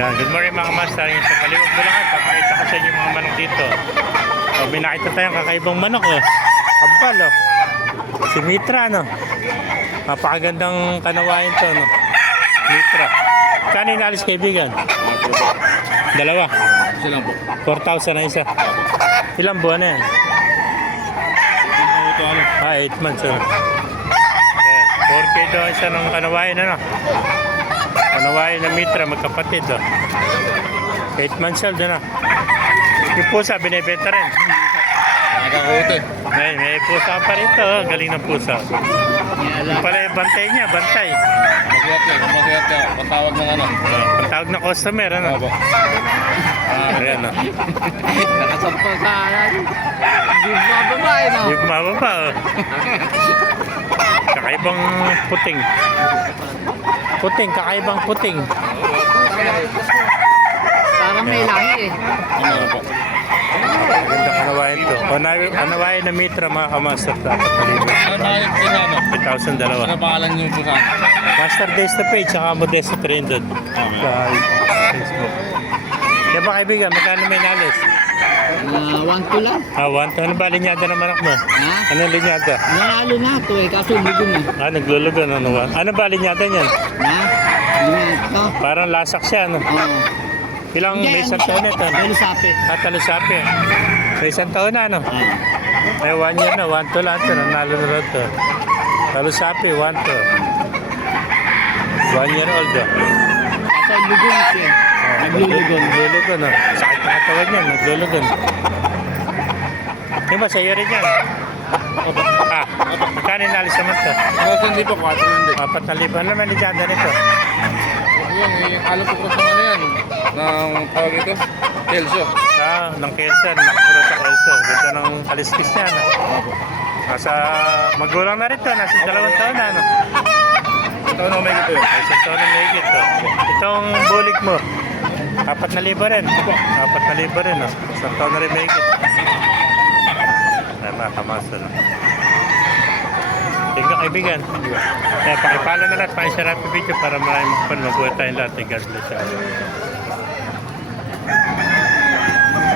Yan, good morning mga master. Yung sa Kaliwag Bulacan, papakita ko sa inyo mga manok dito. O, may nakita tayong kakaibang manok oh. Kampal oh. Si Mitra no. Napakagandang kanawain to no. Mitra. Kano inalis kaibigan? Dalawa. Isa lang po. 4,000 na isa. Ilang buwan na yan? Ito ano? 8 months oh. Ayan, 4K daw isa ng kanawain ano. Kanawain na Mitra, magkapatid oh. 8 months old na. Yung pusa, binibenta rin. Nakakote. May pusa pa rin to. Galing ng pusa. Yung pala yung bantay niya, bantay. Magkiyat yan. Patawag ng ano. Pantawag na customer, ano? Opo. Ayan, no? Nakasampal sa alam. Hindi mababa eh, no? Hindi bumababa, oh. Kakaibang puting. Puting, kakaibang puting. Parang may lahi eh. Ano po? Ganda kanawain to. Kanawain na Mitra, mga kamaster. Dapat Ano tayo din ano? 8,000 dalawa. Ano pangalan niyo po saan? Master Days na page, saka Modesto 300. Sa Facebook. Kaya ba kaibigan, magkano may nalis? 1-2 lang. 1 to. Ano ba linyada ng manok mo? Ha? Ano linyada? Nanalo na ito eh, kaso lugon eh. Naglulugan. Ano ba linyada niyan? Ha? Ito? Parang lasak siya, ano? Oo. Ilang may isang taon na ito? Ano sapi? Talusapi. May isang taon na, ano? May 1 year na, 1 to lang ito. Nanalo na rin ito. Talusapi, 1 to. 1 year old, oh. Kaso lugon siya. Naglulugon. Naglulugan, oh. Sakit na katawan niyan, naglulugan. Yung ba, sa'yo rin yan? Magkano inalis naman ito? Ano hindi po? 4 hindi. 4,000. Ano naman linyada nito? Yung alam ko sa ano yan. Ng tawag ito. Kelso. Ng Kelson, nakapura sa Kelson. Ganda ng kaliskis niya, no? Opo. Nasa magulang na rin to, nasa 2 taon na, no? Ito na may ito. May 1 taon na mahigit, to. Itong bulik mo, 4,000 rin. 4,000 rin, no? 1 taon na rin mahigit. Ay, mga kamasa, no? Tingnan kaibigan. Pakipalo na lahat, pakisarap yung video para maraming magbuhat tayong lahat. God bless you.